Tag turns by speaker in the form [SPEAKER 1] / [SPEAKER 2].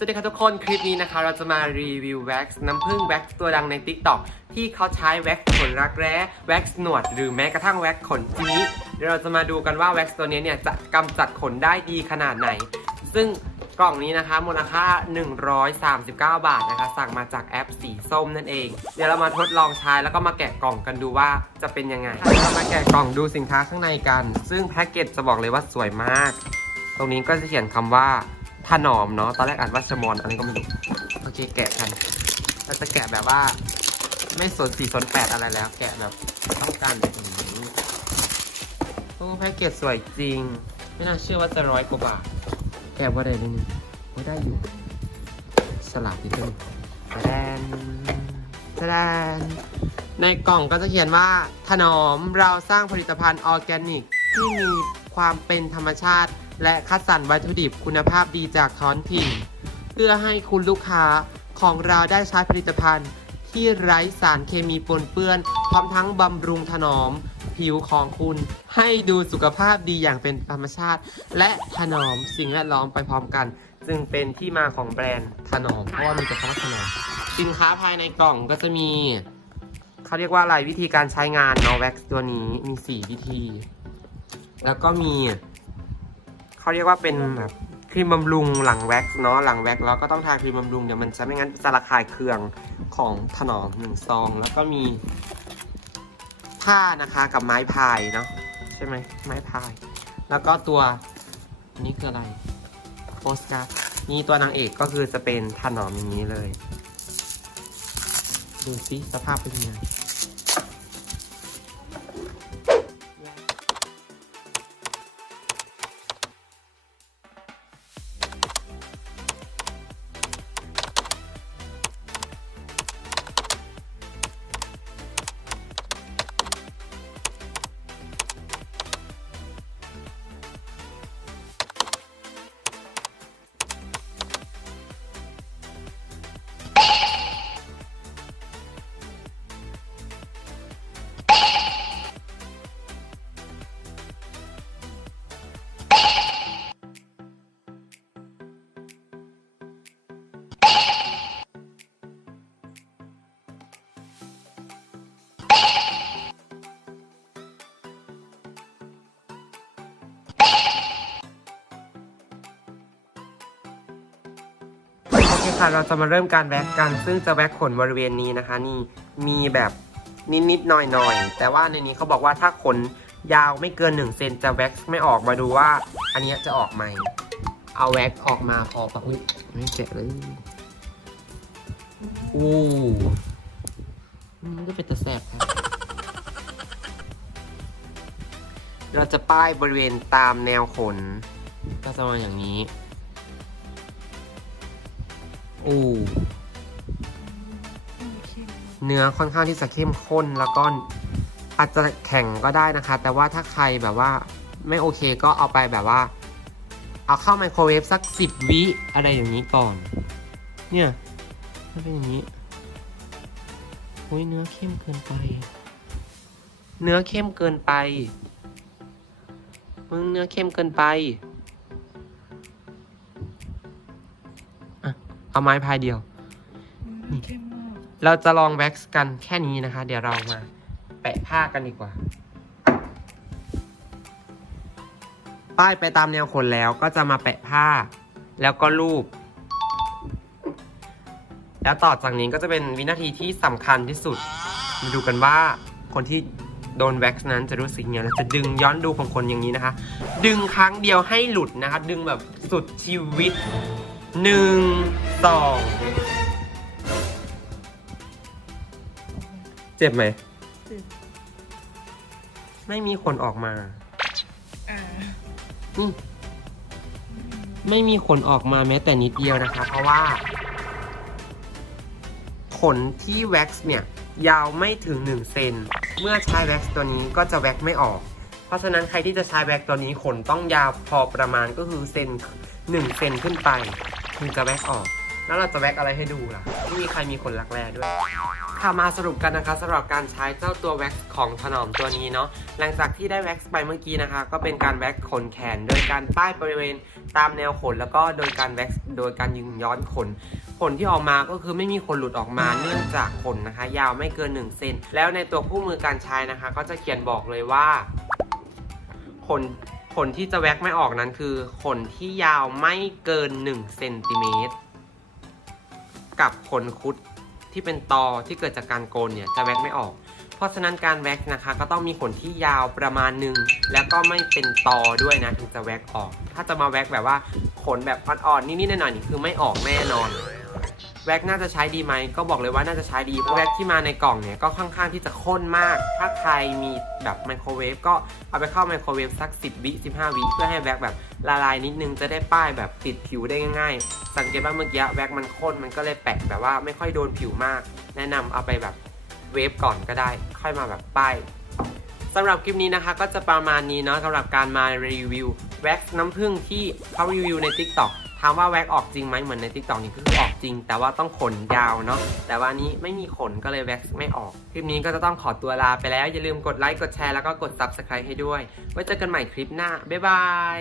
[SPEAKER 1] สวัสดีค่ะทุกคนคลิปนี้นะคะ เราจะมารีวิวแว็กซ์น้ำผึ้งแว็กซ์ตัวดังใน Tik t o อกที่เขาใช้แว็กซ์ขนรักแร้แว็กซ์หนวด หรือแม้กระทั่งแว็กซ์ขนจีนี้เดี๋ยวเราจะมาดูกันว่าแว็กซ์ตัวนี้เนี่ยจะกำจัดขนได้ดีขนาดไหน ซึ่งกล่องนี้นะคะมูลค่า 139 บาทนะคะ สั่งมาจากแอปสีส้มนั่นเอง เดี๋ยวเรามาทดลองใช้แล้วก็มาแกะกล่องกันดูว่าจะเป็นยังไงเดี๋ยวเรามาแกะกล่องดูสินค้าข้างในกัน ซึ่งแพ็กเกจจะบอกเลยว่าสวยมาก ตรงนี้ก็จะเขียนคำว่า ถนอมเนาะ ตอนแรกอ่านว่าชมอนอะไรก็ไม่รู้ โอเคแกะกันเราจะแกะแบบว่า ไม่สนสี่สนแปดอะไรแล้ว แกะแบบต้องการแบบนี้โอ้แพ็กเกจสวยจริง ไม่น่าเชื่อว่าจะร้อยกว่าบาท แกะว่าได้เลยนี่ไม่ได้อยู่ สลัดนิดนึงแดนแดนในกล่องก็จะเขียนว่า ถนอมเราสร้างผลิตภัณฑ์ออร์แกนิก ที่มีความเป็นธรรมชาติ และคัดสรรวัตถุดิบคุณภาพดีจากท้องถิ่น เพื่อให้คุณลูกค้าของเราได้ใช้ผลิตภัณฑ์ ที่ไร้สารเคมีปนเปื้อน พร้อมทั้งบำรุงถนอม ผิวของคุณ ให้ดูสุขภาพดีอย่างเป็นธรรมชาติ และถนอมสิ่งแวดล้อมไปพร้อมกัน จึงเป็นที่มาของแบรนด์ถนอมเพราะว่ามีแต่คำว่าถนอมสินค้าภายในกล่องก็จะมีเขาเรียกว่าอะไรวิธีการใช้งานเนาะแว็กซ์ตัวนี้มี 4 วิธี แล้วก็มี เขาเรียกว่าเป็นแบบครีมบำรุงหลังแว็กซ์เนาะหลังแว็กซ์แล้วก็ต้องทาครีมบำรุงเดี๋ยวมันจะไม่งั้นจะระคายเคืองของถนอมหนึ่งซอง แล้วก็มีผ้านะคะกับไม้พายเนาะใช่ไหมไม้พาย แล้วก็ตัวนนี้คืออะไรโปสการ์ดนี่ตัวนางเอกก็คือจะเป็นถนอมอย่างนี้เลย ดูสิสภาพเป็นยังไง คค่ะ เราจะมาเริ่มการแว็กกัน ซึ่งจะแว็กขนบริเวณนี้นะคะ นี่มีแบบนิดๆหน่อยๆ แต่ว่าในนี้เขาบอกว่าถ้าขนยาวไม่เกิน1เซนจะแว็กไม่ออกมาดูว่า อันนี้จะออกไหม เอาแว็กออกมาพอปะอุ้ยไม่เจ็บเลยอู้มันก็เป็นตะแสบครับเราจะป้ายบริเวณตามแนวขน ก็จะมาอย่างนี้ อู้เนื้อค่อนข้างที่จะเข้มข้นแล้วก็อาจจะแข็งก็ได้นะคะ แต่ว่าถ้าใครแบบว่าไม่โอเคก็เอาไปแบบว่า เอาเข้าไมโครเวฟสักสิบวิอะไรอย่างนี้ก่อน เนี่ยมันเป็นอย่างนี้อุ้ยเนื้อเข้มเกินไป เนื้อเข้มเกินไปมึงเนื้อเข้มเกินไป เอาไม้พายเดียว
[SPEAKER 2] เข้มมาก
[SPEAKER 1] เราจะลองแว็กซ์กันแค่นี้นะคะ เดี๋ยวเรามาแปะผ้ากันดีกว่า ป้ายไปตามแนวขนแล้วก็จะมาแปะผ้า แล้วก็รูป แล้วต่อจากนี้ก็จะเป็นวินาทีที่สำคัญที่สุด มาดูกันว่าคนที่โดนแว็กซ์นั้นจะรู้สึกยังไงเราจะดึงย้อนดูของคนอย่างนี้นะคะ ดึงครั้งเดียวให้หลุดนะคะ ดึงแบบสุดชีวิตหนึ่ง สองเจ็บไหม
[SPEAKER 2] เจ็บ
[SPEAKER 1] ไม่มีขนออกมา
[SPEAKER 2] อ่า
[SPEAKER 1] อืมไม่มีขนออกมาแม้แต่นิดเดียวนะคะ เพราะว่า ขนที่แว็กซ์เนี่ย ยาวไม่ถึง1เซนเมื่อใช้แว็กซ์ตัวนี้ก็จะแว็กไม่ออก เพราะฉะนั้นใครที่จะใช้แว็กตัวนี้ขนต้องยาวพอประมาณก็คือเซน1เซนขึ้นไป ถึงจะแว็กออก แล้วเราจะแว็กอะไรให้ดูล่ะไม่มีใครมีขนรักแร้ด้วย ค่ะมาสรุปกันนะคะสำหรับการใช้เจ้าตัวแว็กซ์ของถนอมตัวนี้เนาะหลังจากที่ได้แว็กซ์ไปเมื่อกี้นะคะ ก็เป็นการแว็กซ์ขนแขน โดยการป้ายบริเวณตามแนวขน แล้วก็โดยการแว็กซ์โดยการยิงย้อนขนขนที่ออกมาก็คือไม่มีขนหลุดออกมาเนื่องจากขนนะคะ ยาวไม่เกิน1เซนแล้วในตัวคู่มือการใช้นะคะ ก็จะเขียนบอกเลยว่าขนขนที่จะแว็กไม่ออกนั้นคือขนที่ยาวไม่เกิน1เซนติเมตร กับขนคุดที่เป็นตอที่เกิดจากการโกนเนี่ยจะแว็กไม่ออก เพราะฉะนั้นการแว็กนะคะก็ต้องมีขนที่ยาวประมาณหนึ่งแล้วก็ไม่เป็นตอด้วยนะถึงจะแว็กออก ถ้าจะมาแว็กแบบว่าขนแบบอ่อนๆนิดๆหน่อยๆนี่คือไม่ออกแน่นอน แว็กน่าจะใช้ดีไหมก็บอกเลยว่าน่าจะใช้ดีเพราะแว็กที่มาในกล่องเนี่ยก็ค่อนข้างที่จะข้นมาก ถ้าใครมีแบบไมโครเวฟก็เอาไปเข้าไมโครเวฟสัก 10 วิ 15 วิเพื่อให้แว็กแบบละลายนิดนึงจะได้ป้ายแบบติดผิวได้ง่ายๆ สังเกตว่าเมื่อกี้แว็กมันข้นมันก็เลยแปะแบบว่าไม่ค่อยโดนผิวมาก แนะนำเอาไปแบบเวฟก่อนก็ได้ ค่อยมาแบบป้ายสำหรับคลิปนี้นะคะก็จะประมาณนี้เนาะสำหรับการมารีวิวแว็กซ์น้ำผึ้งที่เขารีวิวใน TikTok ถามว่าแว็กออกจริงไหมเหมือนในติ๊กต็อกนี่ก็คือออกจริง แต่ว่าต้องขนยาวเนาะแต่ว่านี้ไม่มีขนก็เลยแว็กซ์ไม่ออกคลิปนี้ก็จะต้องขอตัวลาไปแล้วอย่าลืมกดไลค์กดแชร์แล้วก็กด Subscribe ให้ด้วยไว้เจอกันใหม่คลิปหน้าบ๊ายบาย